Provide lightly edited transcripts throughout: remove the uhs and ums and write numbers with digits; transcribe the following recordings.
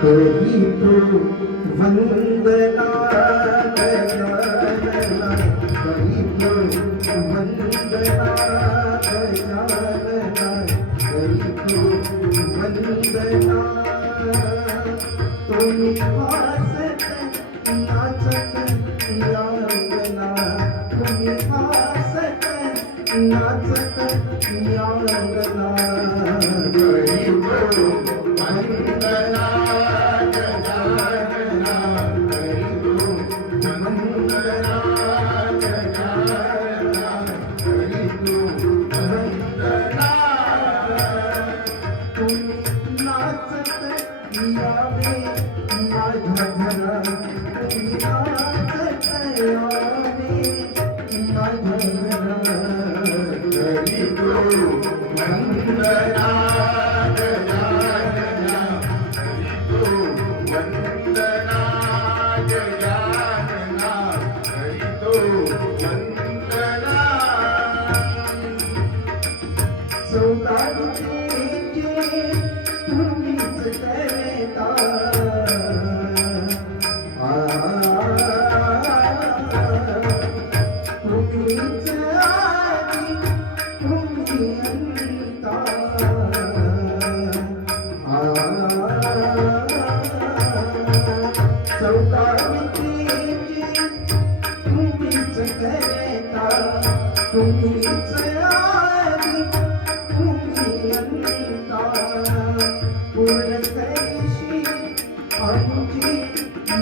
करी तो वंदना गजानना, करी तो वंदना गजानना, करी तो वंदना। तुम्ही हसत नाचत या अंगना, तुम्ही हसत नाचत या अंगना, करी तो वंदना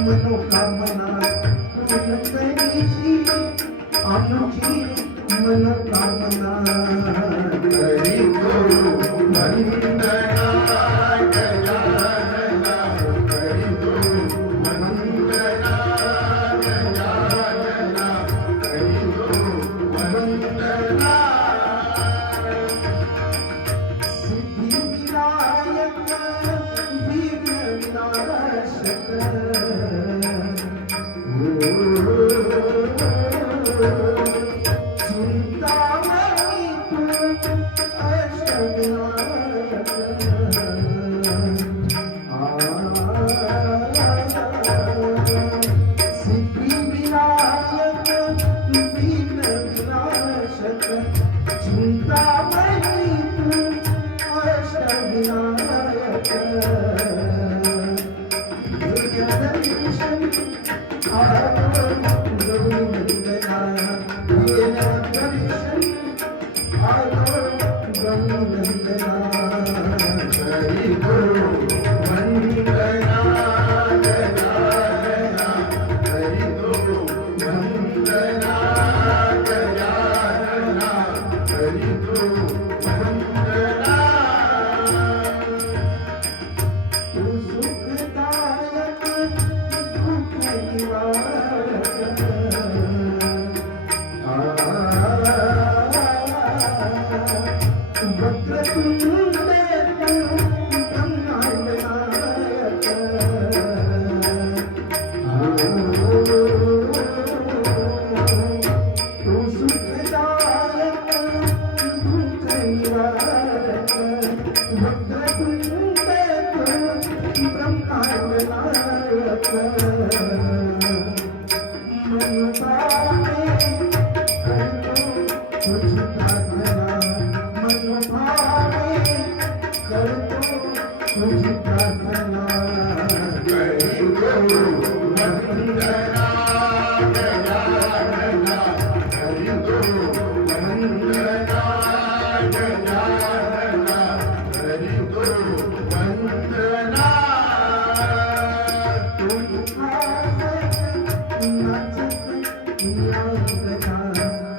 मनोकामना पूर्ण करीशी आमची मनोकामना, करी तो वंदना गजानना, करी तो वंदना गजानना, करी तो वंदना। सिद्धि विनायक विघ्न विनाशक, चिंतामणि तू अष्टविनायक, सिद्धि विनायक विघ्न विनाशक, चिंतामणि तू अष्टविनायक,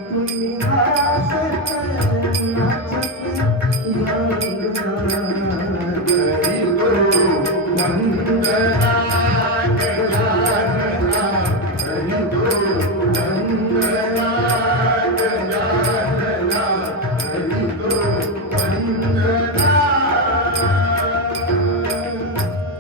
तुम्ही हसत नाचत या अंगना,